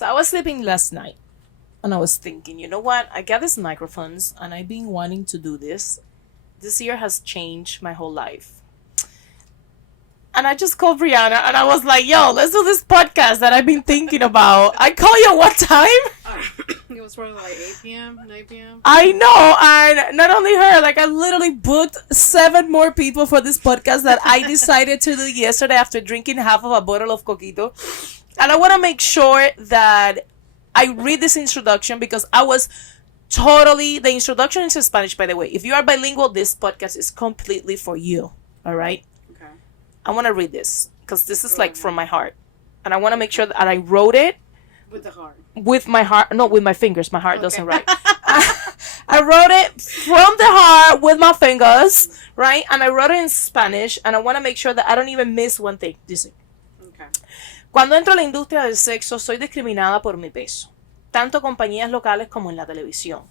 So I was sleeping last night and I was thinking, you know what? I got these microphones and I've been wanting to do this. This year has changed my whole life. And I just called Breana and I was like, yo, let's do this podcast that I've been thinking about. I call you at what time? It was probably like 8 p.m., 9 p.m. I know. And not only her, like I literally booked 7 more people for this podcast that I decided to do yesterday after drinking half of a bottle of coquito. And I want to make sure that I read this introduction because I was totally. The introduction is in Spanish, by the way. If you are bilingual, this podcast is completely for you. All right? Okay. I want to read this because this is like from my heart. And I want to make sure that I wrote it With the heart. with my heart. No, with my fingers. My heart doesn't write. I wrote it from the heart with my fingers, right? And I wrote it in Spanish. And I want to make sure that I don't even miss one thing. Dice. Okay. Cuando entro a la industria del sexo, soy discriminada por mi peso, tanto en compañías locales como en la televisión.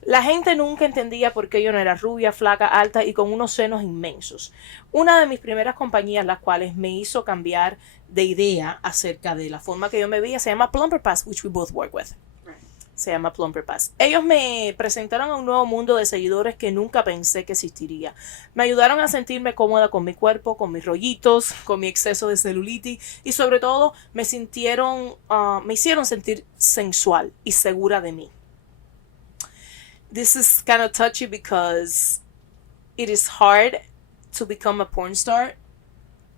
La gente nunca entendía por qué yo no era rubia, flaca, alta y con unos senos inmensos. Una de mis primeras compañías, las cuales me hizo cambiar de idea acerca de la forma que yo me veía, se llama Plumper Pass, which we both work with. Se llama Plumper Pass. Ellos me presentaron a un nuevo mundo de seguidores que nunca pensé que existiría. Me ayudaron a sentirme cómoda con mi cuerpo, con mis rollitos, con mi exceso de celulitis y sobre todo me hicieron sentir sensual y segura de mí. This is kind of touchy because it is hard to become a porn star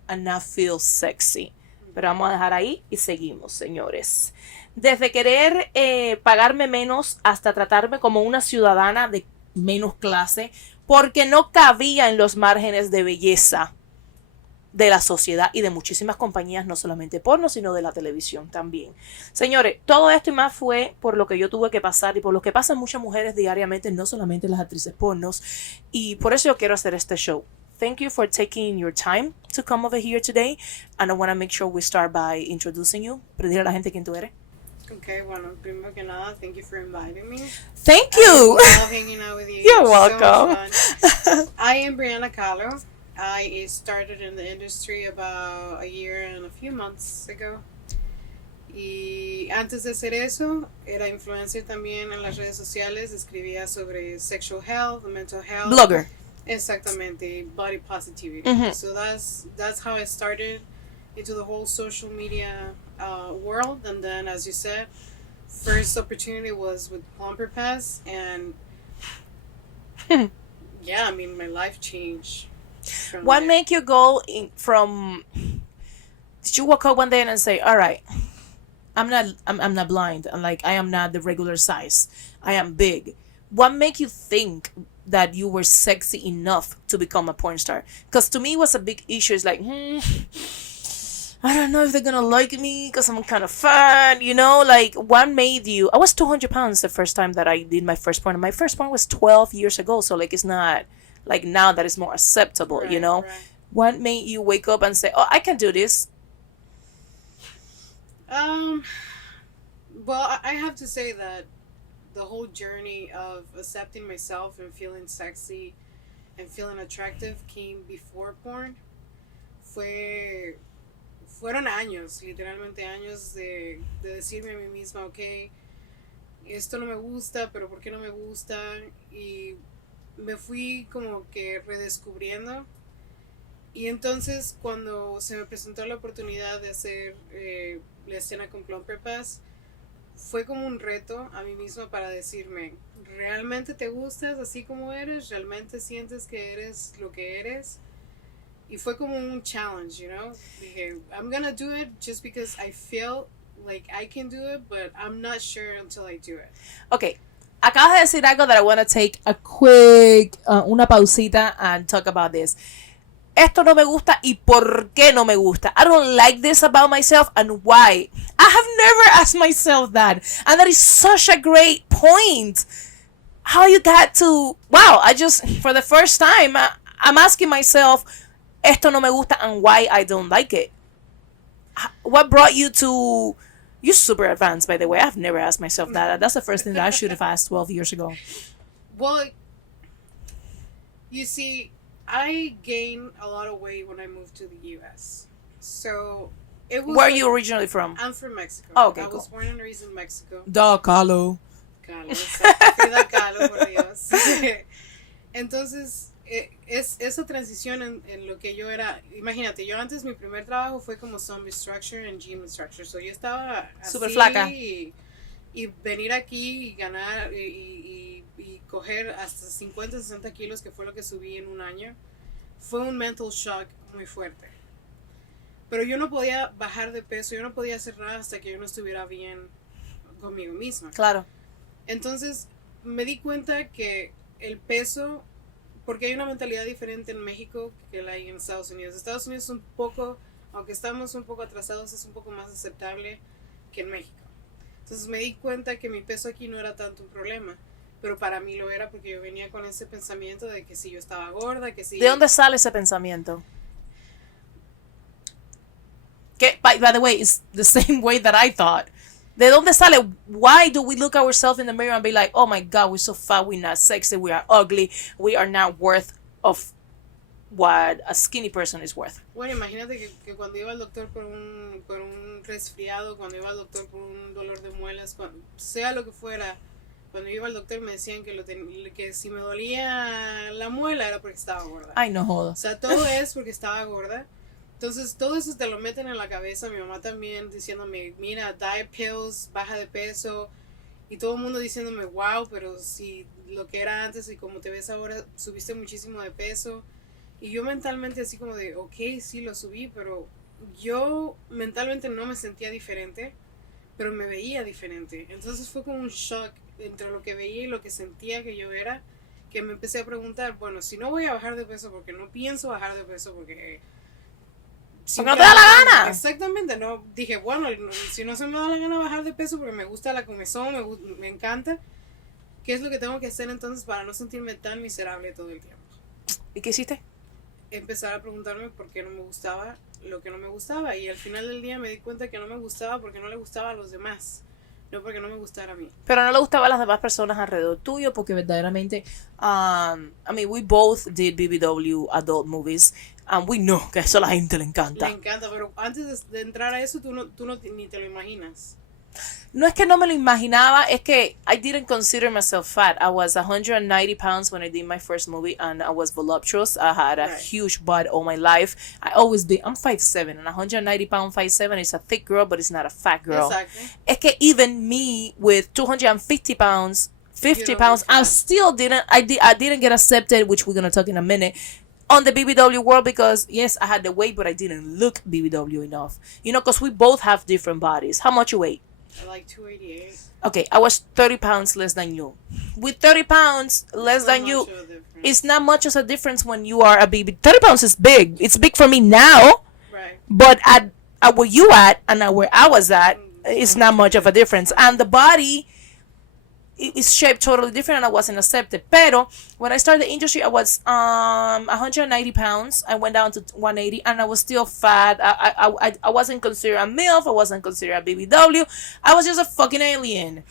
and not feel sexy. Pero vamos a dejar ahí y seguimos, señores. Desde querer pagarme menos hasta tratarme como una ciudadana de menos clase porque no cabía en los márgenes de belleza de la sociedad y de muchísimas compañías, no solamente porno, sino de la televisión también. Señores, todo esto y más fue por lo que yo tuve que pasar y por lo que pasan muchas mujeres diariamente, no solamente las actrices pornos, y por eso yo quiero hacer este show. Thank you for taking your time to come over here today, and I want to make sure we start by introducing you. Pero dile a la gente quién tú eres. Okay, bueno, primero que nada, thank you for inviting me. Thank you. I love hanging out with you. You're welcome. welcome. So fun. I am Breana Khalo. I started in the industry about a year and a few months ago. Y antes de hacer eso, era influencer también en las redes sociales. Escribía sobre sexual health, mental health. Blogger. Exactamente, body positivity. Mm-hmm. So that's how I started into the whole social media world. And then, as you said, first opportunity was with Plumper Pass, and yeah, I mean, my life changed. What made you go from? Did you wake up one day and say, "All right, I'm not blind, and like I am not the regular size. I am big." What made you think that you were sexy enough to become a porn star? Because to me, it was a big issue. It's like, I don't know if they're gonna like me because I'm kind of fat, you know? Like, what made you? I was 200 pounds the first time that I did my first porn. My first porn was 12 years ago, so like it's not like now that it's more acceptable, Right, you know? right. What made you wake up and say, "Oh, I can do this"? Well, I have to say that the whole journey of accepting myself and feeling sexy and feeling attractive came before porn. Fueron años, literalmente años de decirme a mí misma, ok, esto no me gusta, pero ¿por qué no me gusta? Y me fui como que redescubriendo. Y entonces cuando se me presentó la oportunidad de hacer la escena con Plumper Pass, fue como un reto a mí misma para decirme, ¿realmente te gustas así como eres? ¿Realmente sientes que eres lo que eres? Y fue como un challenge, you know? Dije, I'm gonna do it just because I feel like I can do it, but I'm not sure until I do it. Okay. Acabas de decir algo that I want to take a quick, una pausita and talk about this. Esto no me gusta y por qué no me gusta. I don't like this about myself and why. I have never asked myself that. And that is such a great point. How you got to... Wow, I just, for the first time, I'm asking myself, esto no me gusta and why I don't like it. What brought you to... You're super advanced, by the way. I've never asked myself that. That's the first thing that I should have asked 12 years ago. Well, you see, I gained a lot of weight when I moved to the US. So it was Where are like, you originally from? I'm from Mexico. Oh, okay, I was cool. born and raised in Mexico. Da Khalo. Calo, exacto. Frida Kahlo, por Dios. Entonces, es esa transición en lo que yo era. Imagínate, yo antes mi primer trabajo fue como zombie structure and gym instructor. So yo estaba Súper así flaca. y venir aquí y ganar y coger hasta 50, 60 kilos, que fue lo que subí en un año, fue un mental shock muy fuerte. Pero yo no podía bajar de peso, yo no podía hacer nada hasta que yo no estuviera bien conmigo misma. Claro. Entonces me di cuenta que el peso, porque hay una mentalidad diferente en México que la hay en Estados Unidos. Estados Unidos es un poco, aunque estamos un poco atrasados, es un poco más aceptable que en México. Entonces me di cuenta que mi peso aquí no era tanto un problema, pero para mí lo era porque yo venía con ese pensamiento de que si yo estaba gorda, que si... ¿De dónde sale ese pensamiento? Que, by the way, it's the same way that I thought. ¿De dónde sale? Why do we look ourselves in the mirror and be like, oh my God, we're so fat, we're not sexy, we are ugly, we are not worth of what a skinny person is worth? Bueno, imagínate que cuando iba al doctor por un resfriado, cuando iba al doctor por un dolor de muelas, sea lo que fuera, cuando iba al doctor me decían que si me dolía la muela era porque estaba gorda. Ay, no jodo. O sea, todo es porque estaba gorda. Entonces, todo eso te lo meten en la cabeza. Mi mamá también diciéndome, mira, diet pills, baja de peso. Y todo el mundo diciéndome, wow, pero si lo que era antes y como te ves ahora, subiste muchísimo de peso. Y yo mentalmente así como de, ok, sí, lo subí, pero yo mentalmente no me sentía diferente, pero me veía diferente. Entonces fue como un shock entre lo que veía y lo que sentía que yo era, que me empecé a preguntar, bueno, si no voy a bajar de peso, porque no pienso bajar de peso, porque no te da la gana. Exactamente, no dije, bueno, si no se me da la gana bajar de peso porque me gusta la comezón, me encanta, ¿qué es lo que tengo que hacer entonces para no sentirme tan miserable todo el tiempo? ¿Y qué hiciste? Empezar a preguntarme por qué no me gustaba lo que no me gustaba, y al final del día me di cuenta que no me gustaba porque no le gustaba a los demás, no porque no me gustara a mí. Pero no le gustaba a las demás personas alrededor tuyo porque verdaderamente, I mean, we both did BBW adult movies and we know que eso a la gente le encanta. Le encanta, pero antes de entrar a eso tú no ni te lo imaginas. No es que no me lo imaginaba, es que I didn't consider myself fat. I was 190 pounds when I did my first movie and I was voluptuous. I had a huge butt all my life. I'm 5'7", and 190 pound 5'7" is a thick girl, but it's not a fat girl. Exactly. Es que even me with 250 pounds, 50 pounds, I still I didn't get accepted, which we're going to talk in a minute, on the BBW world because, yes, I had the weight, but I didn't look BBW enough. You know, because we both have different bodies. How much you weigh? I like 288. Okay, I was 30 pounds less than you. With 30 pounds less than you, it's not much of a difference when you are a baby. 30 pounds is big. It's big for me now. Right. But at where you at and at where I was at, it's not much of a difference. And the body is shaped totally different and I wasn't accepted. Pero when I started the industry, I was 190 pounds. I went down to 180 and I was still fat. I wasn't considered a MILF. I wasn't considered a BBW. I was just a fucking alien.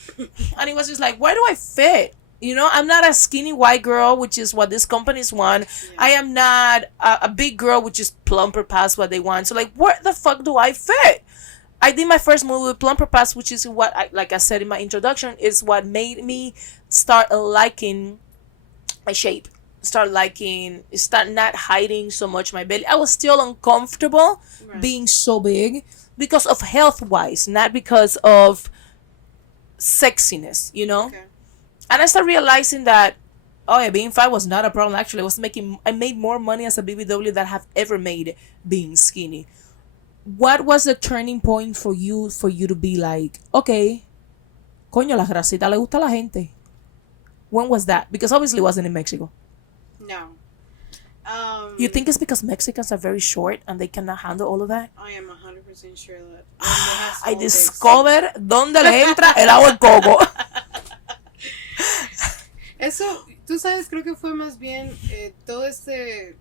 And it was just like, where do I fit? You know, I'm not a skinny white girl, which is what these companies want. Yeah. I am not a big girl, which is plumper past what they want. So, like, where the fuck do I fit? I did my first movie with plumper past, which is what, like I said in my introduction, is what made me start liking my shape. Start not hiding so much my belly. I was still uncomfortable being so big because of health-wise, not because of sexiness, you know? Okay. And I started realizing that, oh yeah, being fat was not a problem. Actually, I made more money as a BBW than I have ever made being skinny. What was the turning point for you to be like, okay, coño, la grasita le gusta a la gente? When was that? Because obviously it wasn't in Mexico. No. You think it's because Mexicans are very short and they cannot handle all of that? I am 100% sure that. I discovered dónde le entra el agua al coco. Eso, tú sabes, creo que fue más bien todo este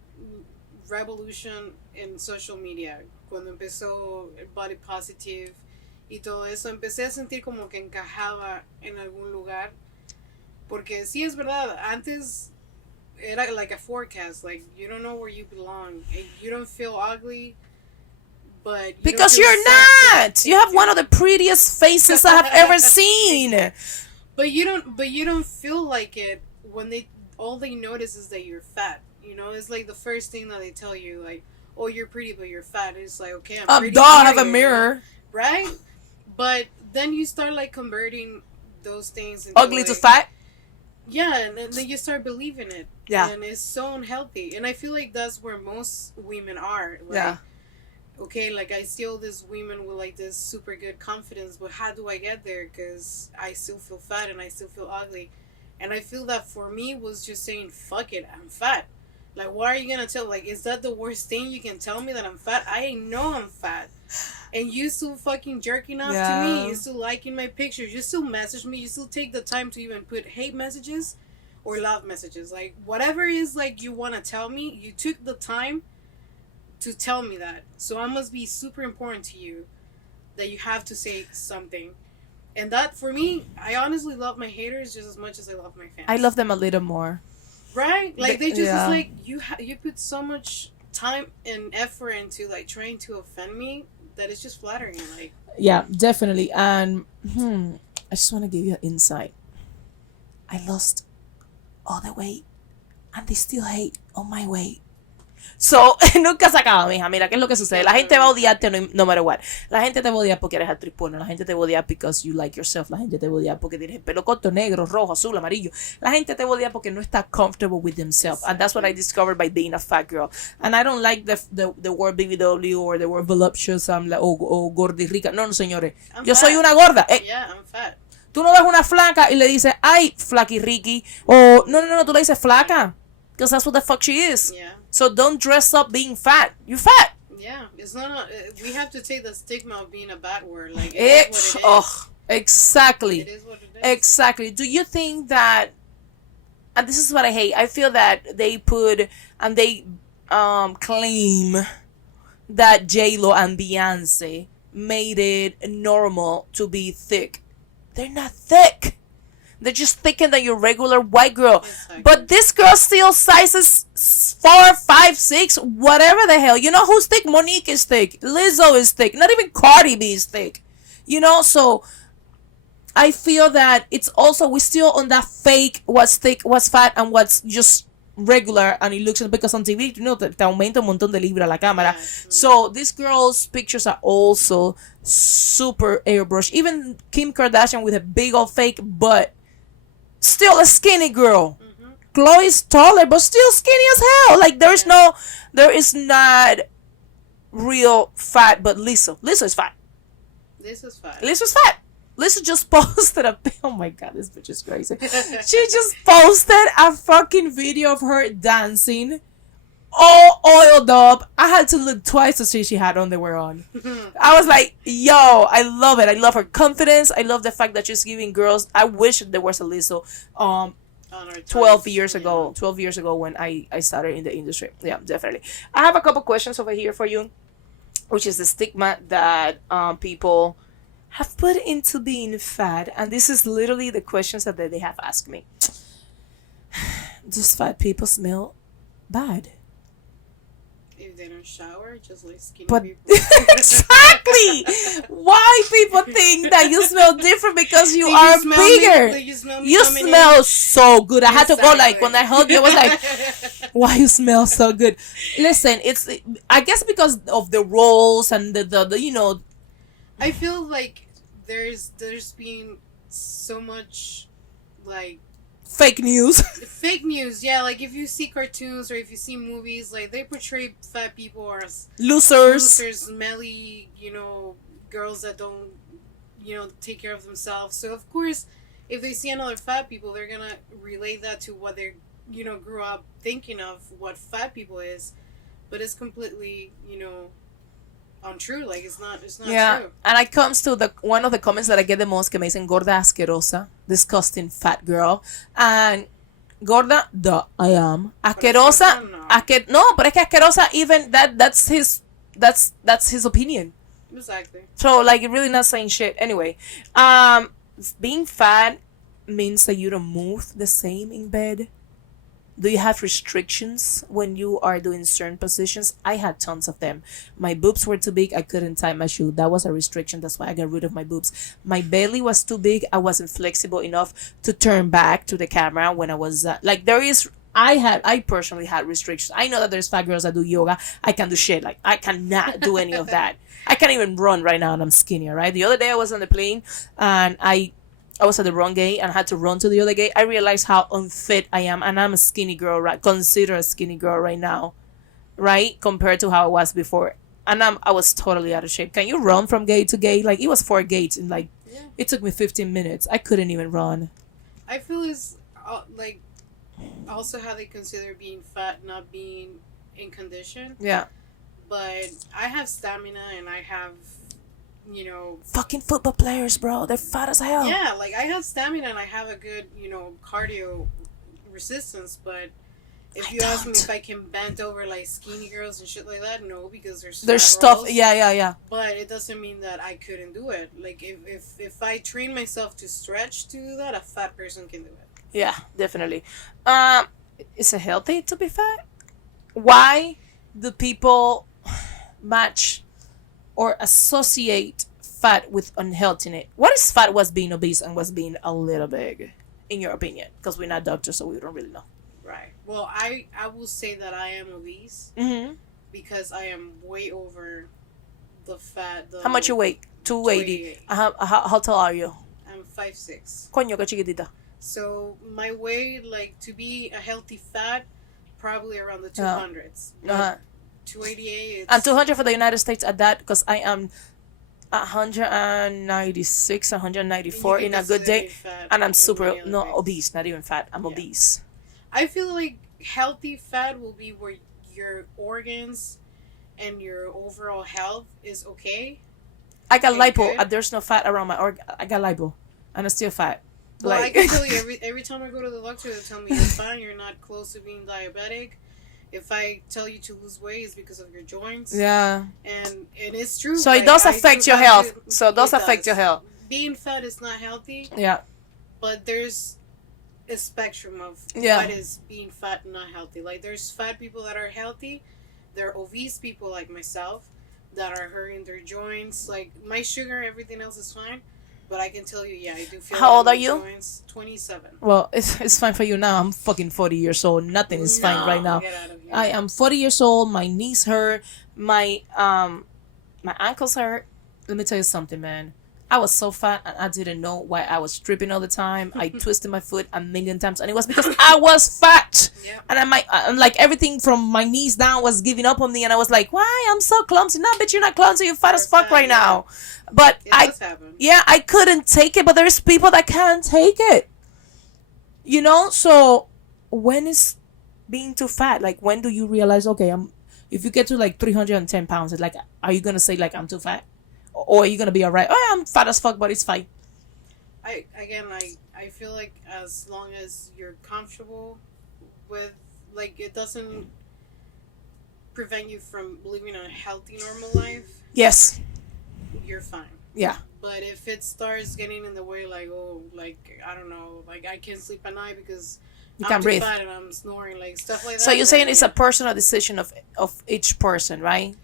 revolution en social media, cuando empezó el body positive y todo eso, empecé a sentir como que encajaba en algún lugar, porque sí es verdad, antes era like a forecast, like you don't know where you belong, you don't feel ugly, but you don't Because feel you're sexy. not. You have one of the prettiest faces I have ever seen. But you don't feel like it when all they notice is that you're fat. You know, it's like the first thing that they tell you, like, oh, you're pretty, but you're fat. It's like, okay, I'm pretty. Duh, I have a period, mirror. right? But then you start like converting those things into Ugly like, to fat. yeah, and then you start believing it. Yeah. And it's so unhealthy. And I feel like that's where most women are. Like, Yeah. okay, like I see all these women with like this super good confidence, but how do I get there? Because I still feel fat and I still feel ugly. And I feel that for me was just saying, fuck it, I'm fat. Like, what are you gonna tell? Like, is that the worst thing you can tell me, that I'm fat? I know I'm fat. And you still fucking jerking off to me. You still liking my pictures. You still message me. You still take the time to even put hate messages or love messages. Like, whatever is like you want to tell me, you took the time to tell me that. So I must be super important to you that you have to say something. And that, for me, I honestly love my haters just as much as I love my fans. I love them a little more. Right? Like, they just, Yeah. it's like, you put so much time and effort into, like, trying to offend me that it's just flattering. Like, Yeah, definitely. And I just want to give you an insight. I lost all the weight and they still hate on my weight. So, nunca se acaba, mija. Mira, ¿qué es lo que sucede? La gente va a odiarte no matter what. La gente te va a odiar porque eres actriz porno. La gente te va a odiar because you like yourself. La gente te va a odiar porque tienes el pelo corto, negro, rojo, azul, amarillo. La gente te va a odiar porque no está comfortable with themselves. And that's what I discovered by being a fat girl. And I don't like the word BBW or the word voluptuous o gordirrica. No, señores. Yo soy una gorda. Yeah, I'm fat. Tú no ves una flaca y le dices, ay, flaquirriqui. O, no, tú le dices flaca. Because that's what the fuck she is. Yeah. So don't dress up being fat. You're fat. Yeah, it's not. We have to take the stigma of being a bad word. Like, it is what it is. Exactly. It is what it is. Exactly. Do you think that? And this is what I hate. I feel that they put and they claim that J-Lo and Beyonce made it normal to be thick. They're not thick. They're just thicker than your regular white girl. Exactly. But this girl still sizes 4, 5, 6, whatever the hell. You know who's thick? Monique is thick. Lizzo is thick. Not even Cardi B is thick. You know, so I feel that it's also, we're still on that fake, what's thick, what's fat, and what's just regular, and it looks, because on TV, you know, te aumenta un montón de libra la cámara. So these girls' pictures are also super airbrushed. Even Kim Kardashian with a big old fake butt, still a skinny girl. Chloe's taller, but still skinny as hell. Like, there is not real fat, but Lisa is fat. Lisa's fat. Lisa's fat. Lisa just posted oh my god, this bitch is crazy. She just posted a fucking video of her dancing, all oiled up. I had to look twice to see she had underwear on. I was like, yo, I love it. I love her confidence. I love the fact that she's giving girls. I wish there was a Lisa 12 years ago. 12 years ago when I started in the industry. Yeah, definitely. I have a couple questions over here for you, which is the stigma that people have put into being fat. And this is literally the questions that they have asked me. Does fat people smell bad? If they don't shower, just like skinny But people. exactly, why people think that you smell different because you Do are smell bigger? Me? Do you smell me You coming smell in? so good. I had to go, like, Exactly. when I hugged you, I was like, why you smell so good? Listen, it's, I guess because of the roles and the you know. I feel like there's been so much like Fake news. fake news. Yeah, like if you see cartoons or if you see movies, like they portray fat people as Losers. smelly, you know, girls that don't, you know, take care of themselves. So of course, if they see another fat people, they're gonna relate that to what they, you know, grew up thinking of what fat people is, but it's completely, you know, untrue. Like it's not Yeah, true. and it comes to the one of the comments that I get the most, que me dicen gorda asquerosa, disgusting fat girl, and gorda, duh, I am asquerosa. No. No, pero es que asquerosa, even that's his opinion. Exactly. So, like, you're really not saying shit. Anyway, being fat means that you don't move the same in bed. Do you have restrictions when you are doing certain positions? I had tons of them. My boobs were too big. I couldn't tie my shoe. That was a restriction. That's why I got rid of my boobs. My belly was too big. I wasn't flexible enough to turn back to the camera when I was like, there is. I personally had restrictions. I know that there's fat girls that do yoga. I can do shit. Like, I cannot do any of that. I can't even run right now and I'm skinnier, right? The other day I was on the plane and I was at the wrong gate and had to run to the other gate. I realized how unfit I am, and I'm a skinny girl, right? Consider a skinny girl right now, right? Compared to how I was before, and I was totally out of shape. Can you run from gate to gate? Like, it was 4 gates, and like, Yeah. it took me 15 minutes. I couldn't even run. I feel is like also how they consider being fat not being in condition. Yeah. But I have stamina and I have, you know, Fucking football players, bro. They're fat as hell. yeah, like I have stamina and I have a good, you know, cardio resistance. But if I you ask me don't. if I can bend over like skinny girls and shit like that, no, because There's fat stuff. rolls. Yeah. But it doesn't mean that I couldn't do it. Like if I train myself to stretch to do that, a fat person can do it. Yeah, definitely. Um, is it healthy to be fat? Why do people match or associate fat with unhealthiness? What is fat? What's being obese and what's being a little big, in your opinion? Because we're not doctors, so we don't really know. Right. Well, I will say that I am obese Mm-hmm. because I am way over the fat. The How much you weigh? 280. 288. How tall are you? I'm 5'6". Coño, que chiquitita. So my weight, like to be a healthy fat, probably around the Uh-huh. 200s. But Uh-huh. 288. It's, And 200 for the United States at that, because I am 196, and you 194 can in a good consider day. being fat And I'm in super, many other no, ways. obese, not even fat. I'm Yeah. obese. I feel like healthy fat will be where your organs and your overall health is okay. I got Okay, lipo. good. There's no fat around my organ. I got lipo. And I'm still fat. Well, I Like, can tell you every time I go to the doctor, they tell me you're fine, you're not close to being diabetic. If I tell you to lose weight, it's because of your joints. yeah. And it's true. So it like, does I affect do your have health. to- So it does affect your health. Being fat is not healthy, Yeah. but there's a spectrum of Yeah. what is being fat and not healthy. Like there's fat people that are healthy, there are obese people like myself that are hurting their joints. Like my sugar, everything else is fine, but I can tell you, yeah, I do feel. How it in old are my you? Joints. 27. Well, it's fine for you now. I'm fucking 40 years old. Nothing is fine right now. Get out of here. I am 40 years old. My knees hurt. My ankles hurt. Let me tell you something, man. I was so fat and I didn't know why I was tripping all the time. I twisted my foot a million times, and it was because I was fat. Yeah. And I'm like, everything from my knees down was giving up on me, and I was like, why? I'm so clumsy. No, bitch, you're not clumsy. You're fat as fuck fat, right yeah. now. But It does happen. I couldn't take it, but there's people that can't take it. You know, so when is being too fat? Like, when do you realize, okay, if you get to like 310 pounds, it's like, are you gonna say like I'm too fat, or are you gonna be alright? Oh, I'm fat as fuck, but it's fine. I feel like as long as you're comfortable with, like, it doesn't prevent you from living a healthy normal life, Yes. you're fine. Yeah. But if it starts getting in the way, like, oh, like, I don't know, like I can't sleep at night because You I'm can't too breathe. fat and I'm snoring, like stuff like that. So you're saying then, it's yeah. a personal decision of each person, right?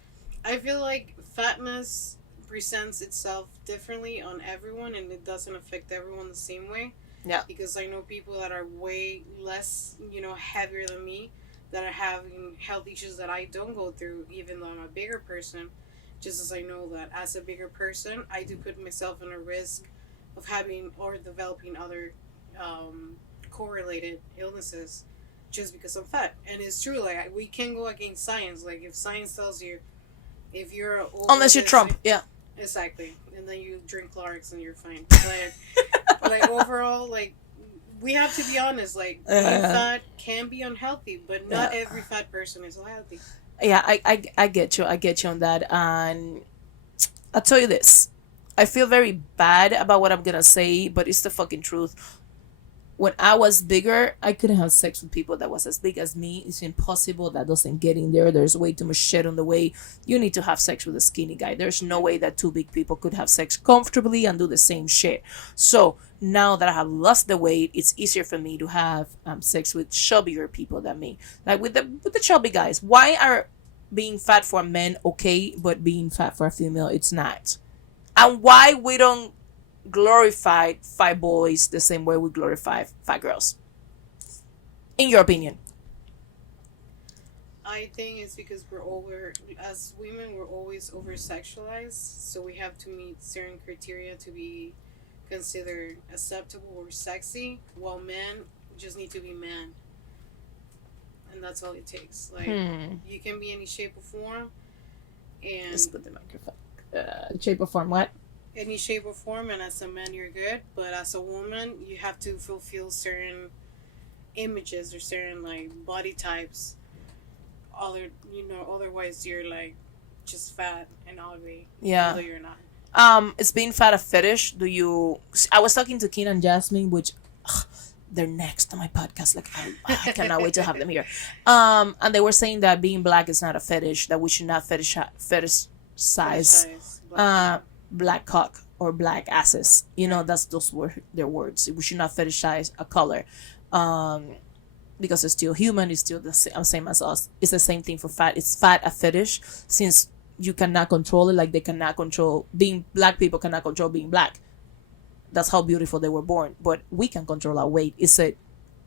I feel like fatness presents itself differently on everyone, and it doesn't affect everyone the same way. Yeah. Because I know people that are way less, you know, heavier than me, that are having health issues that I don't go through, even though I'm a bigger person. Just as I know that as a bigger person, I do put myself in a risk of having or developing other correlated illnesses just because I'm fat. And it's true, like, we can go against science. Like, if science tells you if you're over Unless you're this- Trump, yeah. Exactly. And then you drink Clarks and you're fine. Like overall, like, we have to be honest, like, being fat can be unhealthy, but not every fat person is healthy. Yeah, I get you. I get you on that. And I'll tell you this. I feel very bad about what I'm gonna say, but it's the fucking truth. when I was bigger, I couldn't have sex with people that was as big as me. It's impossible. That doesn't get in there. There's way too much shit on the way. You need to have sex with a skinny guy. There's no way that two big people could have sex comfortably and do the same shit. So now that I have lost the weight, it's easier for me to have sex with chubbier people than me. Like with the chubby guys. Why are being fat for men okay, but being fat for a female it's not? And why we don't glorify fat boys the same way we glorify fat girls? In your opinion? I think it's because as women, we're always over sexualized, so we have to meet certain criteria to be considered acceptable or sexy, while men just need to be men. And that's all it takes. Like, you can be any shape or form, and Let's put the microphone. Shape or form, what? any shape or form, and as a man you're good, but as a woman you have to fulfill certain images or certain like body types, otherwise you're like just fat and ugly. Yeah. Although you're not. Is being fat a fetish? I was talking to Keen and Jasmine, which they're next on my podcast. Like I cannot wait to have them here. And they were saying that being black is not a fetish, that we should not fetishize black cock or black asses. Those were their words. We should not fetishize a color, because it's still human. It's still the same as us. It's the same thing for fat. It's fat a fetish since you cannot control it. Like they cannot control being black. People cannot control being black. That's how beautiful they were born. But we can control our weight. Is it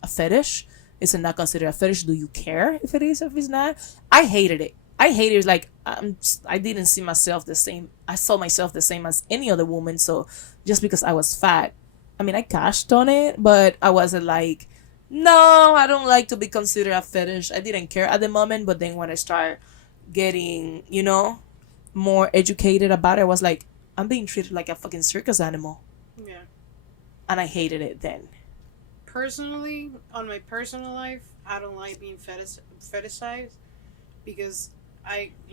a fetish? Is it not considered a fetish? Do you care if it is, if it's not? I hated it. Like I didn't see myself the same. I saw myself the same as any other woman. So just because I was fat, I mean, I cashed on it, but I wasn't like, no, I don't like to be considered a fetish. I didn't care at the moment, but then when I started getting, more educated about it, I was like, I'm being treated like a fucking circus animal. Yeah. And I hated it then. Personally, on my personal life, I don't like being fetishized because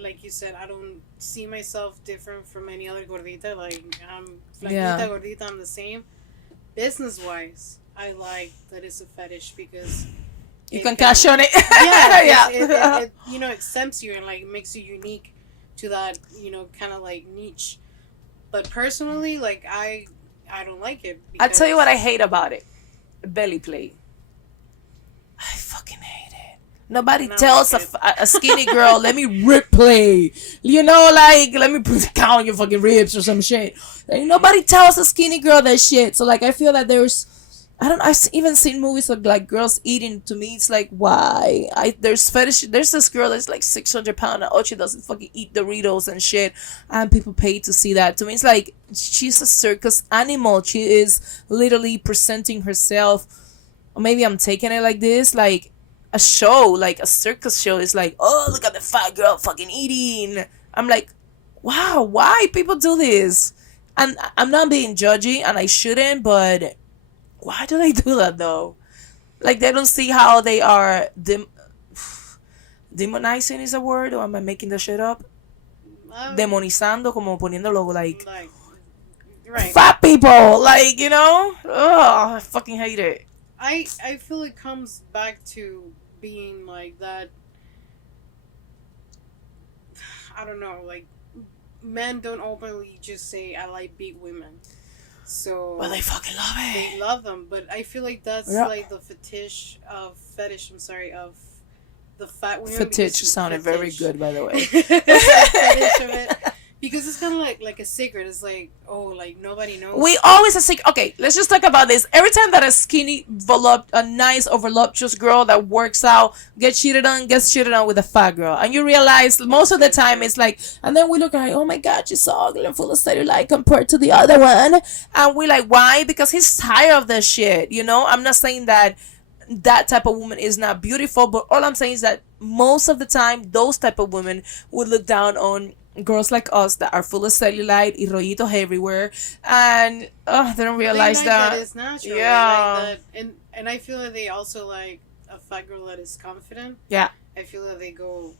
like you said, I don't see myself different from any other gordita. Like, I'm flaquita, gordita, I'm the same. Business-wise, I like that it's a fetish because you can cash on it. Yeah. It exempts you and, like, makes you unique to that, kind of, like, niche. But personally, like, I don't like it. I'll tell you what I hate about it. Belly play. I fucking hate it. Nobody tells a skinny girl, let me rib play. Like, let me count your fucking ribs or some shit. Like, nobody tells a skinny girl that shit. So, like, I feel that I've even seen movies of, like, girls eating. To me, it's like, why? There's fetish. There's this girl that's, like, 600 pounds, and all she does is fucking eat Doritos and shit. And people pay to see that. To me, it's like, she's a circus animal. She is literally presenting herself. Or maybe I'm taking it like this, like, a show, like a circus show is like, oh, look at the fat girl fucking eating. I'm like, wow, why people do this? And I'm not being judgy, and I shouldn't, but why do they do that though? Like, they don't see how they are demonizing is a word, or am I making the shit up? Demonizando, como poniéndolo like right. Fat people, like, I fucking hate it. I feel it comes back to being like that. I don't know, like, men don't openly just say I like big women. So well, they fucking love it. They love them, but I feel like that's like the fetish of the fat women. Fetish sounded very good, by the way. Fetish of it. Because it's kind of like a secret. It's like, oh, like, nobody knows. We always a secret. Okay, let's just talk about this. Every time that a nice, voluptuous girl that works out gets cheated on with a fat girl. And you realize most of the time it's like, and then we look at her, oh my God, she's so ugly and full of cellulite compared to the other one. And we're like, why? Because he's tired of this shit, I'm not saying that type of woman is not beautiful, but all I'm saying is that most of the time, those type of women would look down on girls like us that are full of cellulite y rollitos everywhere, and they don't realize that it's natural. Yeah, like that. And I feel that they also like a fat girl that is confident. Yeah, I feel that they go,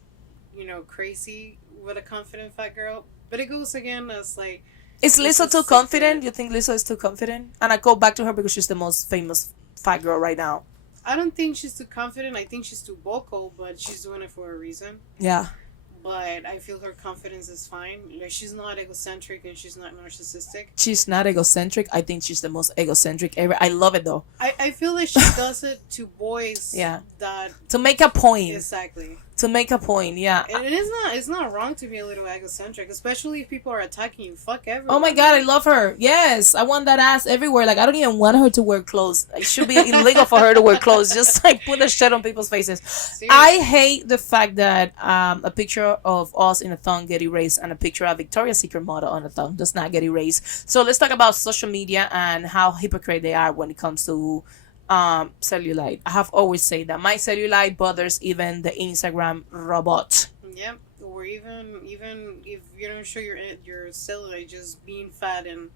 crazy with a confident fat girl. But it goes again as like, is Lizzo too confident? You think Lizzo is too confident? And I go back to her because she's the most famous fat girl right now. I don't think she's too confident. I think she's too vocal, but she's doing it for a reason. Yeah. But I feel her confidence is fine. Like, she's not egocentric and she's not narcissistic. She's not egocentric. I think she's the most egocentric ever. I love it though. I feel like she does it to boys. Yeah. That to make a point. Exactly. To make a point, yeah. And it's not wrong to be a little egocentric, especially if people are attacking you. Fuck everyone. Oh my god, I love her. Yes, I want that ass everywhere. Like, I don't even want her to wear clothes. It should be illegal for her to wear clothes. Just like put the shit on people's faces. Seriously. I hate the fact that a picture of us in a thong get erased and a picture of Victoria's Secret model on a thong does not get erased. So let's talk about social media and how hypocrite they are when it comes to cellulite. I have always said that my cellulite bothers even the Instagram robot. Yep. Or even if you don't show your cellulite, just being fat and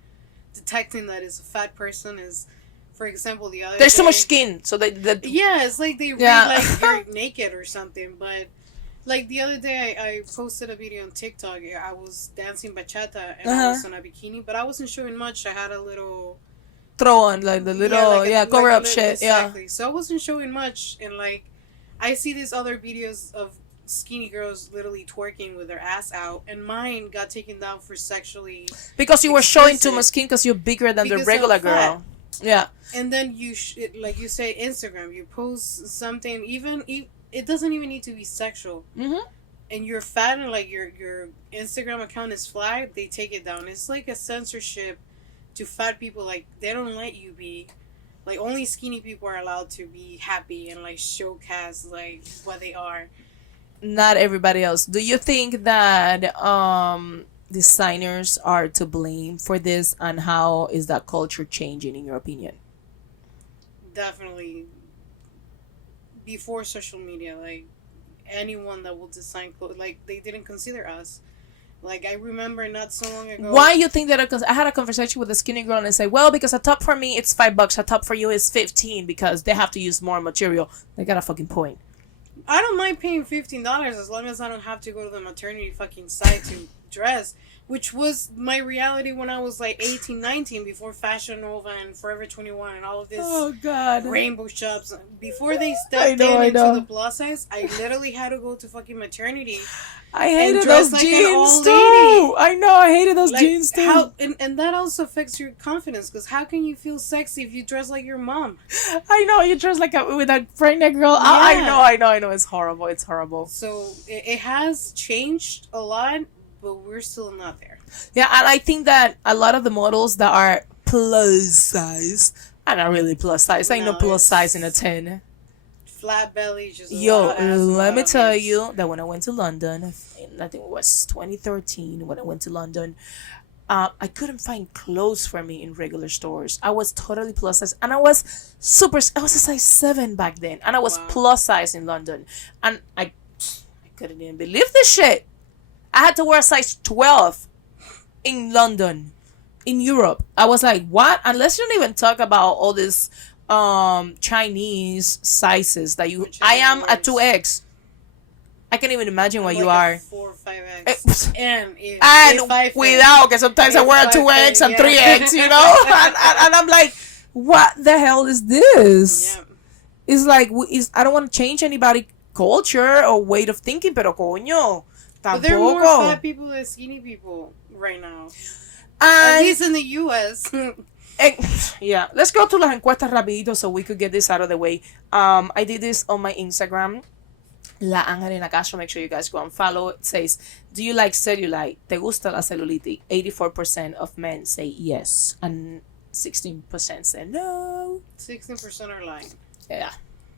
detecting that it's a fat person is, for example, the other there's day, too much skin, so yeah, it's like they read like you're naked or something. But like the other day, I posted a video on TikTok. I was dancing bachata and I was in a bikini, but I wasn't showing much. I had a little throw on like the little cover up shit. Exactly. Yeah. So I wasn't showing much, and like I see these other videos of skinny girls literally twerking with their ass out, and mine got taken down for sexually because you were showing too much skin because you're bigger than the regular girl. Yeah. And then like you say, Instagram, you post something, even it doesn't even need to be sexual. Mm-hmm. And you're fat and like your Instagram account is flagged, they take it down. It's like a censorship to fat people. Like, they don't let you be, like, only skinny people are allowed to be happy and like showcase like what they are. Not everybody else. Do you think that designers are to blame for this, and how is that culture changing in your opinion? Definitely. Before social media, like, anyone that will design clothes, like, they didn't consider us. Like, I remember not so long ago. Why you think that? Because I had a conversation with a skinny girl and I say, well, because a top for me it's $5, a top for you is 15 because they have to use more material. They got a fucking point. I don't mind paying $15 as long as I don't have to go to the maternity fucking site to dress, which was my reality when I was like 18, 19, before Fashion Nova and Forever 21 and all of this rainbow shops. Before they stepped into the plus size, I literally had to go to fucking maternity. I hated those jeans too. I know, I hated those jeans too. And that also affects your confidence, because how can you feel sexy if you dress like your mom? I know, you dress like with a pregnant girl. Yeah. I know. It's horrible. It's horrible. So it has changed a lot, but we're still not there. Yeah, and I think that a lot of the models that are plus size are not really plus size. Ain't no plus size in a 10. Flat belly, just let me tell you that when I went to London, I think it was 2013 when I went to London, I couldn't find clothes for me in regular stores. I was totally plus size, and I was a size 7 back then, and I was plus size in London, and I couldn't even believe this shit. I had to wear a size 12 in London, in Europe. I was like, what? Unless you don't even talk about all this Chinese sizes that you. I am a 2X. I can't even imagine what you are. 4 or 5X. And without, because sometimes I wear a 2X and 3X, you know? and I'm like, what the hell is this? Yeah. It's like, I don't want to change anybody's culture or way of thinking, pero coño. But there are more fat people than skinny people right now. At least in the U.S. Yeah, let's go to las encuestas rapidito so we could get this out of the way. I did this on my Instagram, La Angelina Castro. Make sure you guys go and follow. It says, do you like cellulite? ¿Te gusta la celulitis? 84% of men say yes, and 16% say no. 16% are lying. Yeah.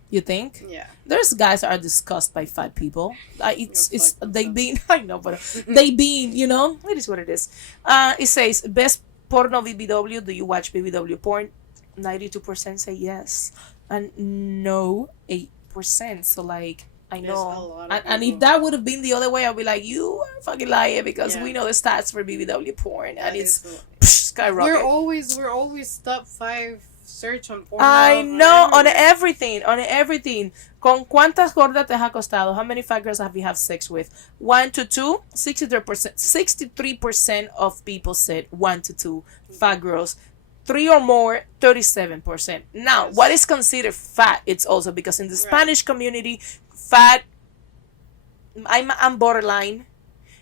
You think? Yeah. There's guys that are disgusted by fat people. It's they being I know, but they being, you know, it is what it is. It says best porno BBW. Do you watch BBW porn? 92% say yes, and no 8%. So like, I know, and if that would have been the other way, I'd be like, you are fucking lying, because we know the stats for BBW porn, and it's skyrocket. We're always top 5 search on porn. I know, on everything. ¿Con cuántas gordas te has acostado? How many fat girls have you had sex with? 1 to 2? 63% of people said 1 to 2 fat girls. three or more, 37%. Now, Yes. what is considered fat? It's also because in the Right. Spanish community, fat, I'm borderline.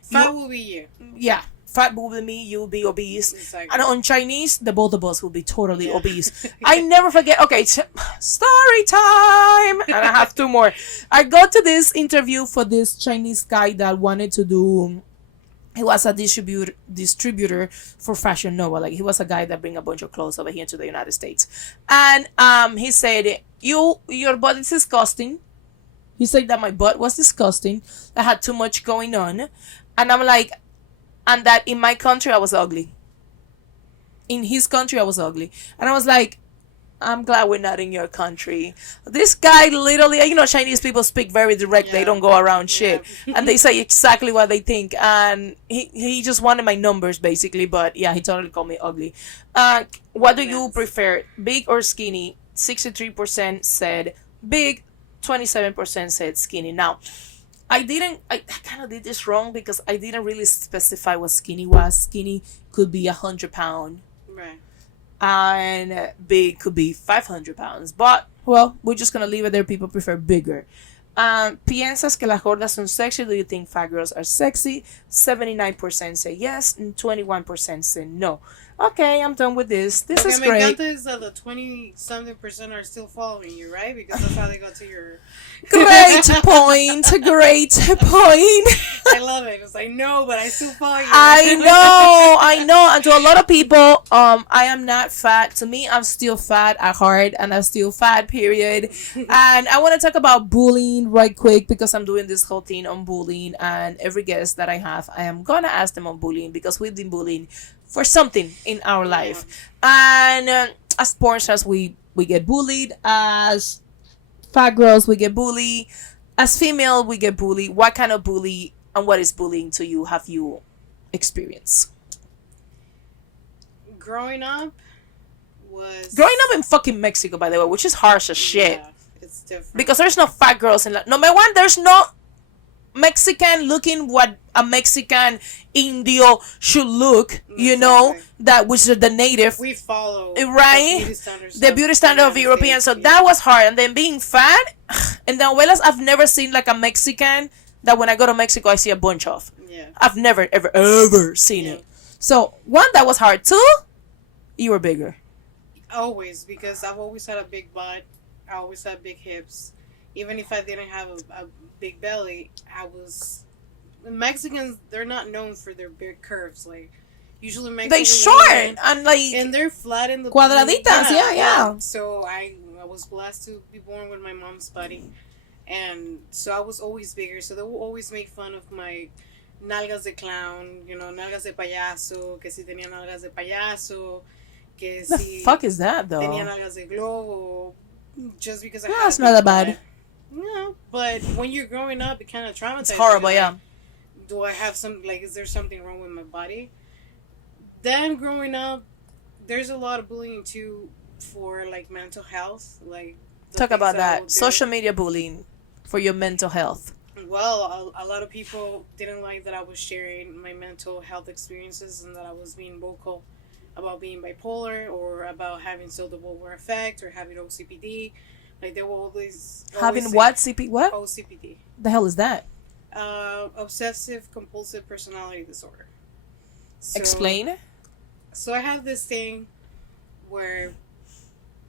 Fat You, will be you. yeah, fat will be me, you will be obese. Exactly. And on Chinese, the both of us will be totally Yeah. obese. I never forget. Okay, story time. And I have two more. I got to this interview for this Chinese guy that wanted to do. He was a distributor for Fashion Nova. Like he was a guy that bring a bunch of clothes over here to the United States, and he said, your butt is disgusting." He said that my butt was disgusting. I had too much going on, and I'm like, and that in my country I was ugly. In his country I was ugly, and I was like, I'm glad we're not in your country. This guy literally, Chinese people speak very direct. They Yeah. don't go around shit. Yeah. And they say exactly what they think. And he just wanted my numbers, basically. But yeah, he totally called me ugly. What do you Yes. prefer, big or skinny? 63% said big, 27% said skinny. Now, I kind of did this wrong because I didn't really specify what skinny was. Skinny could be 100 pound Right. and big could be 500 pounds. But, well, we're just going to leave it there. People prefer bigger. ¿Piensas que las gordas son sexy? Do you think fat girls are sexy? 79% say yes and 21% say no. Okay, I'm done with this. This is me great. encanta is that the 20-something% are still following you, right? Because that's how they got to your... Great point. Great point. I love it. It's like, no, but I still follow you. I know. And to a lot of people, I am not fat. To me, I'm still fat at heart, and I'm still fat, period. And I want to talk about bullying right quick because I'm doing this whole thing on bullying, and every guest that I have, I am gonna ask them on bullying because we've been bullying for something in our life. And as porn stars, we get bullied. As fat girls, we get bullied. As female, we get bullied. What kind of bully and what is bullying to you have you experienced? Growing up was... Growing up in fucking Mexico, by the way, which is harsh as shit. Yeah, it's different. Because there's no fat girls in number one, there's no Mexican looking what a Mexican Indio should look, that which is the native. We follow Right? The beauty standard of European. So that was hard. And then being fat, in the novelas, I've never seen like a Mexican that when I go to Mexico, I see a bunch of. Yeah. I've never, ever, ever seen it. So, one, that was hard. Two, you were bigger. Always, because I've always had a big butt. I always had big hips. Even if I didn't have a big belly, Mexicans, they're not known for their big curves. Like, usually Mexicans... They short and like... And they're flat in the... Cuadraditas, yeah. So I was blessed to be born with my mom's body. And so I was always bigger. So they will always make fun of my nalgas de clown, nalgas de payaso, que si tenía nalgas de payaso, que the si... fuck is that, though? Tenía nalgas de globo, just because I had... That's not that bad. No, but when you're growing up, it kind of traumatizes It's horrible, you. yeah. Do I have is there something wrong with my body? Then growing up, there's a lot of bullying too for like mental health. Like Talk about that. Social media bullying for your mental health. Well, a lot of people didn't like that I was sharing my mental health experiences and that I was being vocal about being bipolar or about having cerebral effect or having OCPD. Like they will always Having what? What? OCPD. The hell is that? Obsessive compulsive personality disorder. So, Explain. So I have this thing where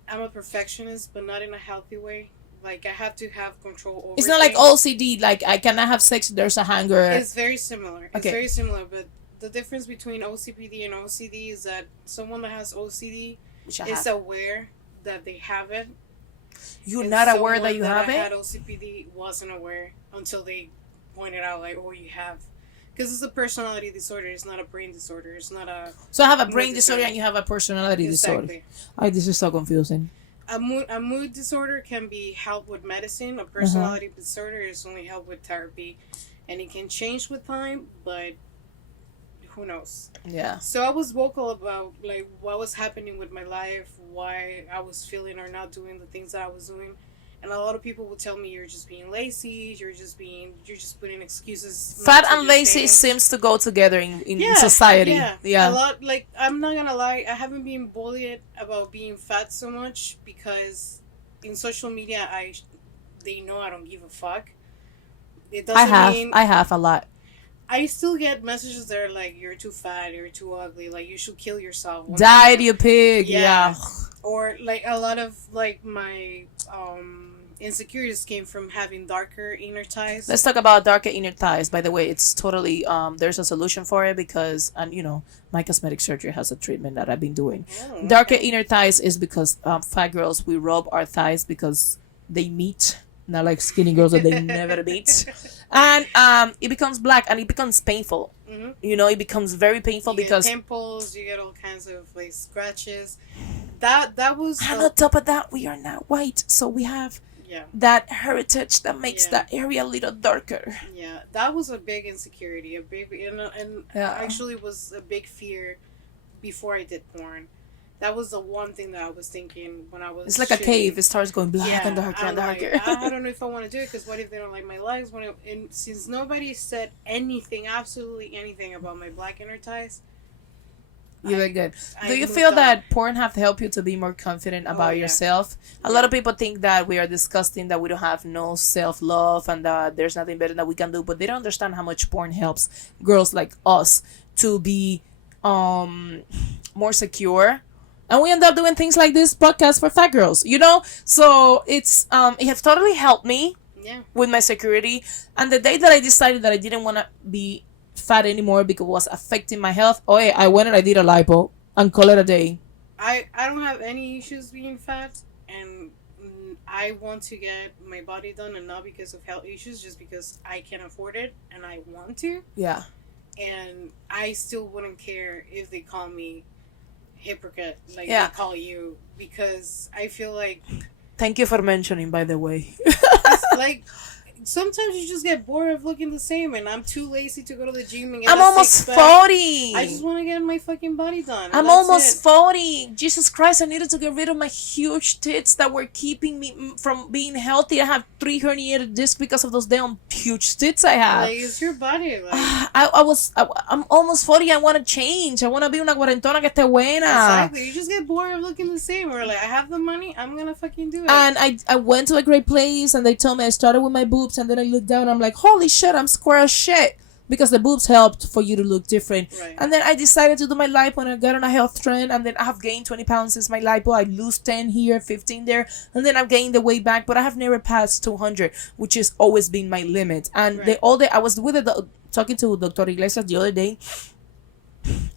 I'm a perfectionist, but not in a healthy way. Like I have to have control over. It's not like OCD. Like I cannot have sex. There's a hanger. It's very similar. It's Okay. very similar, but the difference between OCPD and OCD is that someone that has OCD is aware that they have it. You're not aware that you have Someone that it? had OCPD wasn't aware until they pointed out, like, oh, you have. Because it's a personality disorder. It's not a brain disorder. It's not a... So I have a brain disorder and you have a personality disorder. Exactly. This is so confusing. A mood disorder can be helped with medicine. A personality disorder is only helped with therapy. And it can change with time, but who knows? Yeah. So I was vocal about what was happening with my life, why I was feeling or not doing the things that I was doing. And a lot of people will tell me you're just being lazy, you're just putting excuses. Fat and lazy seems to go together in society. Yeah. A lot, like, I'm not gonna lie, I haven't been bullied about being fat so much because in social media, they know I don't give a fuck. It doesn't mean I have a lot. I still get messages that are like, you're too fat, you're too ugly, like, you should kill yourself. Died, you pig. Yeah. Or, like, a lot of, like, my insecurities came from having darker inner thighs. Let's talk about darker inner thighs. By the way, it's totally, there's a solution for it because, and my cosmetic surgery has a treatment that I've been doing. Oh, okay. Darker inner thighs is because fat girls, we rub our thighs because they meet. Not like skinny girls that they never meet. And it becomes black and it becomes painful. Mm-hmm. It becomes very painful because you get pimples, you get all kinds of like scratches. That was. And on top of that, we are not white, so we have that heritage that makes that area a little darker. Yeah, that was a big insecurity, and actually was a big fear before I did porn. That was the one thing that I was thinking when I was. It's like shooting. A cave. It starts going black and darker and darker. Like, I don't know if I want to do it because what if they don't like my legs? And since nobody said anything, absolutely anything about my black inner thighs, you look good. Do you feel that porn have helped you to be more confident about yourself? A lot of people think that we are disgusting, that we don't have no self-love, and that there's nothing better that we can do, but they don't understand how much porn helps girls like us to be more secure. And we end up doing things like this podcast for fat girls, So it's it has totally helped me with my security. And the day that I decided that I didn't want to be fat anymore because it was affecting my health, I went and I did a lipo and call it a day. I don't have any issues being fat, and I want to get my body done, and not because of health issues, just because I can afford it and I want to. Yeah. And I still wouldn't care if they call me hypocrite, like they call you, because I feel like. Thank you for mentioning, by the way. It's like sometimes you just get bored of looking the same, and I'm too lazy to go to the gym and get I'm almost 40. I just want to get my fucking body done. I'm almost 40. Jesus Christ, I needed to get rid of my huge tits that were keeping me from being healthy. I have 3 herniated discs because of those damn huge tits I have. Like, it's your body. Like. I'm almost 40. I want to change. I want to be una cuarentona que esté buena. Exactly. You just get bored of looking the same. Or like, I have the money, I'm gonna fucking do it. And I went to a great place, and they told me I started with my boobs, and then I looked down, I'm like, holy shit, I'm square as shit, because the boobs helped for you to look different. Right. And then I decided to do my lipo, and I got on a health trend, and then I have gained 20 pounds since my lipo. I lose 10 here, 15 there, and then I've gained the weight back, but I have never passed 200, which has always been my limit. And I was talking to Dr. Iglesias the other day,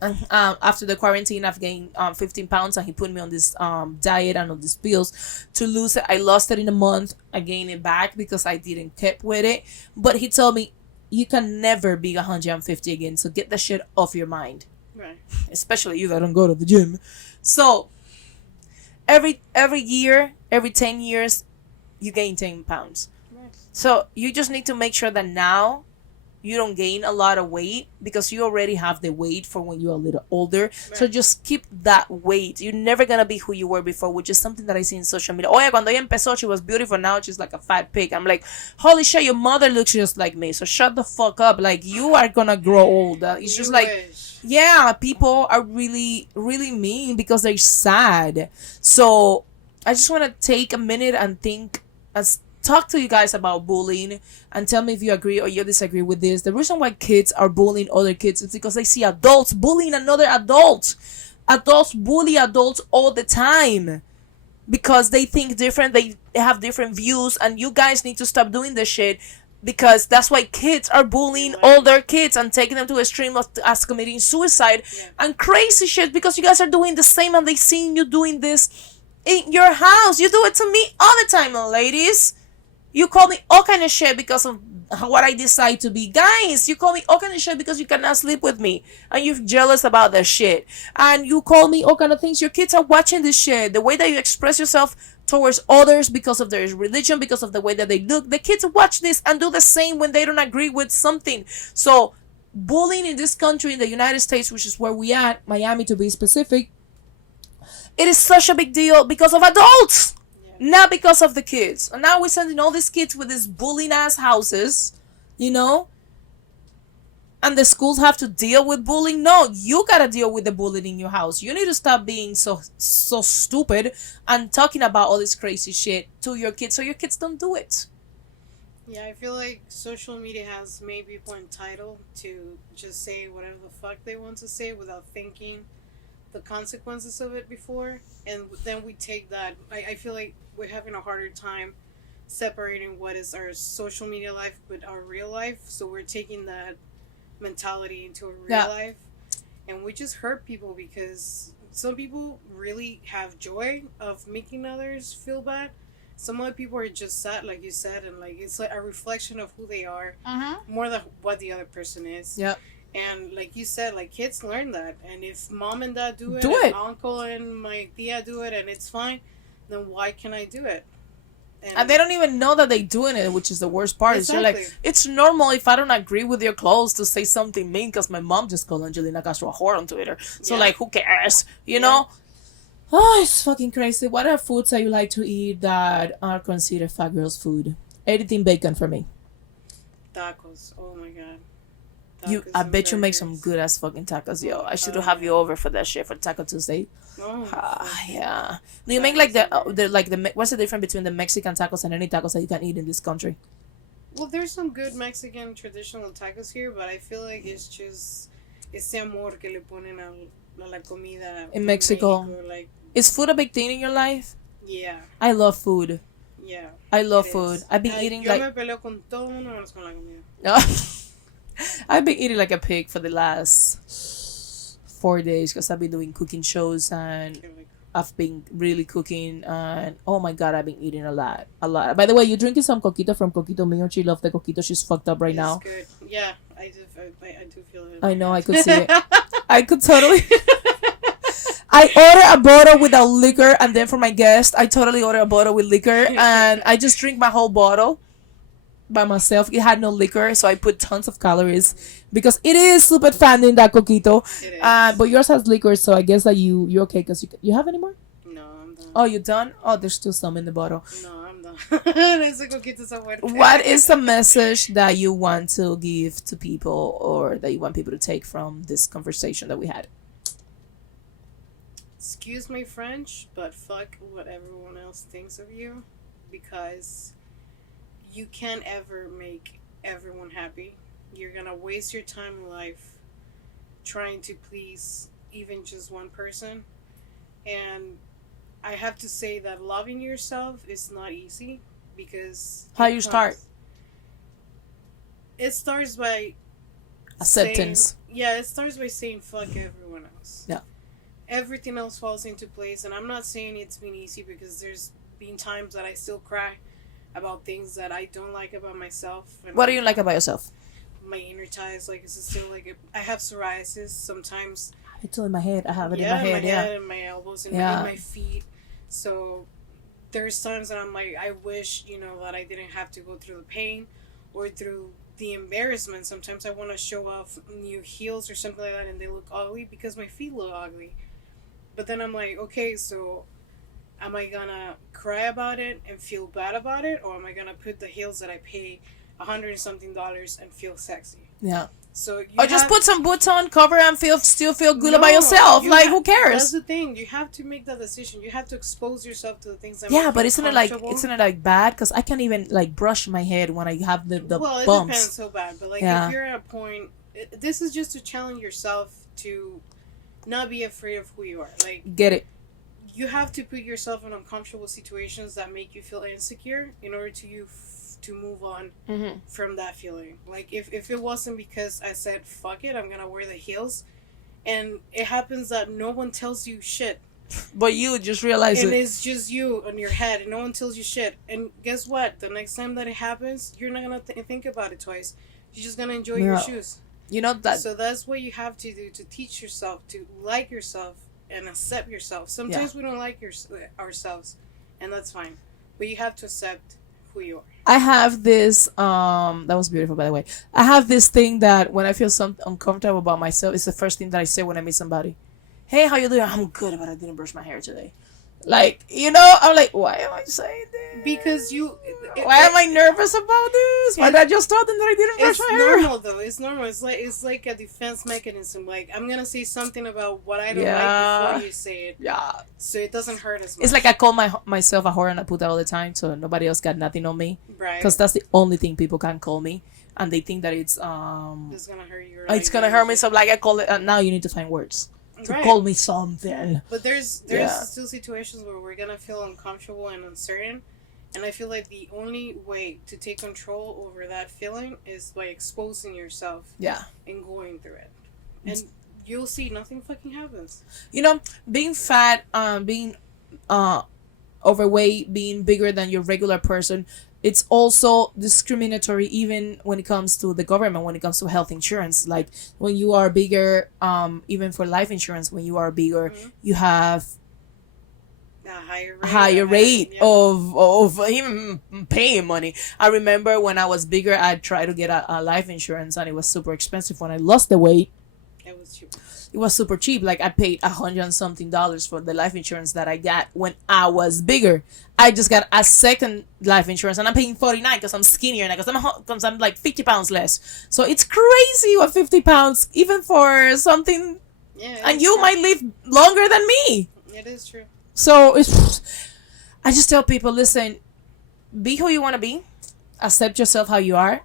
and after the quarantine, I've gained 15 pounds, and he put me on this diet and on these pills to lose it. I lost it in a month. I gained it back because I didn't keep with it. But he told me, you can never be 150 again, so get that shit off your mind. Right. Especially you that don't go to the gym. So every year, every 10 years, you gain 10 pounds. Right. So you just need to make sure that now you don't gain a lot of weight, because you already have the weight for when you're a little older. Right. So just keep that weight. You're never gonna be who you were before, which is something that I see in social media. Cuando ella empezó, she was beautiful. Now she's like a fat pig. I'm like, holy shit, your mother looks just like me. So shut the fuck up. Like, you are gonna grow old. It's just like, yeah, people are really, really mean because they're sad. So I just want to take a minute and talk to you guys about bullying and tell me if you agree or you disagree with this. The reason why kids are bullying other kids is because they see adults bullying another adult. Adults bully adults all the time because they think different, they have different views, and you guys need to stop doing this shit, because that's why kids are bullying older kids and taking them to a extreme as committing suicide and crazy shit, because you guys are doing the same, and they seen you doing this in your house. You do it to me all the time, ladies. You call me all kind of shit because of what I decide to be. Guys, you call me all kind of shit because you cannot sleep with me, and you're jealous about that shit. And you call me all kind of things. Your kids are watching this shit. The way that you express yourself towards others because of their religion, because of the way that they look. The kids watch this and do the same when they don't agree with something. So bullying in this country, in the United States, which is where we at, Miami to be specific, it is such a big deal because of adults. Not because of the kids. And now we're sending all these kids with these bullying ass houses, you know, and the schools have to deal with bullying. No, you gotta deal with the bullying in your house. You need to stop being so stupid and talking about all this crazy shit to your kids so your kids don't do it. Yeah, I feel like social media has made people entitled to just say whatever the fuck they want to say without thinking the consequences of it before. And then we take that. I feel like we're having a harder time separating what is our social media life with our real life. So we're taking that mentality into a real life. And we just hurt people because some people really have joy of making others feel bad. Some other people are just sad, like you said, and like it's like a reflection of who they are more than what the other person is. Yep. And like you said, like kids learn that, and if mom and dad do it, it. uncle and my tia do it, and it's fine, then why can't I do it? And they don't even know that they're doing it, which is the worst part. Exactly. You're like, it's normal if I don't agree with your clothes to say something mean because my mom just called Angelina Castro a whore on Twitter. So like, who cares? You know? Oh, it's fucking crazy. What are foods that you like to eat that are considered fat girls' food? Anything bacon for me. Tacos. Oh my god. I bet you make some good ass fucking tacos, yo. I should have you over for that shit for Taco Tuesday. Yeah. Do you make like the what's the difference between the Mexican tacos and any tacos that you can eat in this country? Well, there's some good Mexican traditional tacos here, but I feel like it's just ese amor que le ponen a la comida in Mexico. Like, is food a big thing in your life? Yeah. I love food. Yeah. I love food. I've been eating yo like. me peleo con todo mundo menos con la comida. I've been eating like a pig for the last 4 days because I've been doing cooking shows and I've been really cooking and oh my god, I've been eating a lot. By the way, you're drinking some coquito from Coquito Mio. She loves the coquito. She's fucked up right now. Good. Yeah, I do feel it. I know, I could see it. I could totally. I order a bottle without liquor, and then for my guest, I totally order a bottle with liquor, and I just drink my whole bottle by myself. It had no liquor, so I put tons of calories because it is super fattening, that coquito. It is. But yours has liquor, so I guess that you're okay because you have any more? No, I'm done. Oh, you're done? Oh, there's still some in the bottle. No, I'm done. Ese coquito está fuerte. What is the message that you want to give to people or that you want people to take from this conversation that we had? Excuse my French, but fuck what everyone else thinks of you, because you can't ever make everyone happy. You're gonna waste your time in life trying to please even just one person. And I have to say that loving yourself is not easy because... How you start? It starts by... acceptance. It starts by saying fuck everyone else. Yeah. Everything else falls into place, and I'm not saying it's been easy because there's been times that I still cry about things that I don't like about myself. And what do you like about yourself? My inner ties, like it's still like I have psoriasis sometimes. It's all in my head. I have it in my my head. head and my elbows and my feet. So there's times that I'm like, I wish that I didn't have to go through the pain or through the embarrassment. Sometimes I want to show off new heels or something like that, and they look ugly because my feet look ugly. But then I'm like, okay, so am I gonna cry about it and feel bad about it, or am I gonna put the heels that I pay $100 and something and feel sexy? Yeah. So just put some boots on, cover, and still feel good about yourself. Who cares? That's the thing. You have to make that decision. You have to expose yourself to the things that. Yeah, but isn't it like bad? Because I can't even like brush my head when I have the well, it bumps. Depends so bad, but like if you're at a point, this is just to challenge yourself to not be afraid of who you are. Like, get it. You have to put yourself in uncomfortable situations that make you feel insecure in order to move on from that feeling. Like if it wasn't because I said fuck it, I'm gonna wear the heels, and it happens that no one tells you shit, but you just realize and it's just you in your head, and no one tells you shit. And guess what? The next time that it happens, you're not gonna think about it twice. You're just gonna enjoy your shoes. You know that. So that's what you have to do to teach yourself to like yourself and accept yourself. Sometimes we don't like ourselves, and that's fine. But you have to accept who you are. I have this. That was beautiful, by the way. I have this thing that when I feel uncomfortable about myself, it's the first thing that I say when I meet somebody. Hey, how you doing? I'm good, but I didn't brush my hair today. Like, you know, I'm like, why am I saying this? Because Why am I nervous about this? Why did I just told them that I didn't brush it's my hair? normal though. It's normal. It's like a defense mechanism. Like, I'm gonna say something about what I don't like Yeah. before you say it, Yeah. so it doesn't hurt as much. It's like I call myself a whore and I put that all the time, so nobody else got nothing on me. right. Because that's the only thing people can call me, and they think that It's gonna hurt you. Or it's gonna hurt me. So like I call it. Now you need to find words to Right. call me something. But there's Yeah. still situations where we're gonna feel uncomfortable and uncertain, and I feel like the only way to take control over that feeling is by exposing yourself Yeah. and going through it, and you'll see nothing fucking happens. You know, being fat, being overweight, being bigger than your regular person, it's also discriminatory even when it comes to the government, when it comes to health insurance. Like when you are bigger, even for life insurance, when you are bigger, you have A higher rate yeah. of even paying money. I remember when I was bigger, I tried to get a life insurance and it was super expensive. When I lost the weight, It was cheap. it was super cheap. Like I paid $100 and something for the life insurance that I got when I was bigger. I just got a second life insurance and I'm paying $49 because I'm skinnier now, because I'm like 50 pounds less. So it's crazy what 50 pounds, even for something, Yeah, and you might live longer than me. It is true. So it's, I just tell people, listen, be who you want to be, accept yourself how you are.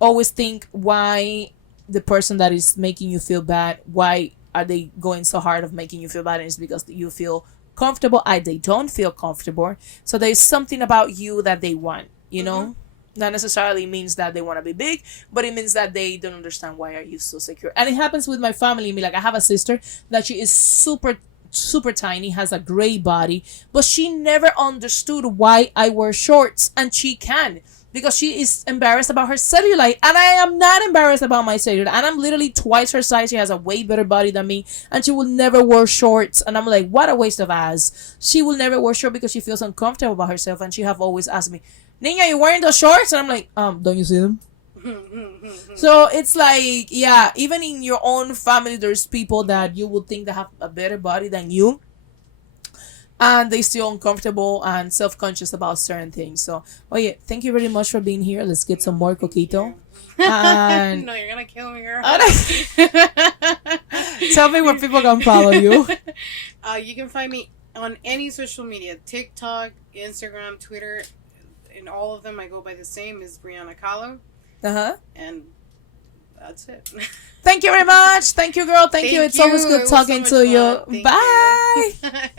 Always think why the person that is making you feel bad, why are they going so hard of making you feel bad? And it's because you feel comfortable. They don't feel comfortable. So there's something about you that they want, you know? Not necessarily means that they want to be big, but it means that they don't understand why are you so secure. And it happens with my family. Like I have a sister that she is super tiny, has a gray body, but she never understood why I wear shorts, and she can, because she is embarrassed about her cellulite, and I am not embarrassed about my cellulite, and I'm literally twice her size. She has a way better body than me, and she will never wear shorts, and I'm like, what a waste of ass. She will never wear shorts because she feels uncomfortable about herself, and she have always asked me, Nina, you wearing those shorts? And I'm like, don't you see them? So it's like, yeah, even in your own family, there's people that you would think that have a better body than you, and they still uncomfortable and self-conscious about certain things. So, oh yeah, thank you very much for being here. Let's get some more coquito. And No, you're gonna kill me, girl. tell me where people can follow you. You can find me on any social media: TikTok, Instagram, Twitter. In all of them, I go by the same as Breana Khalo. And that's it. Thank you very much. Thank you, girl. Thank you. It's always good talking to you. Bye.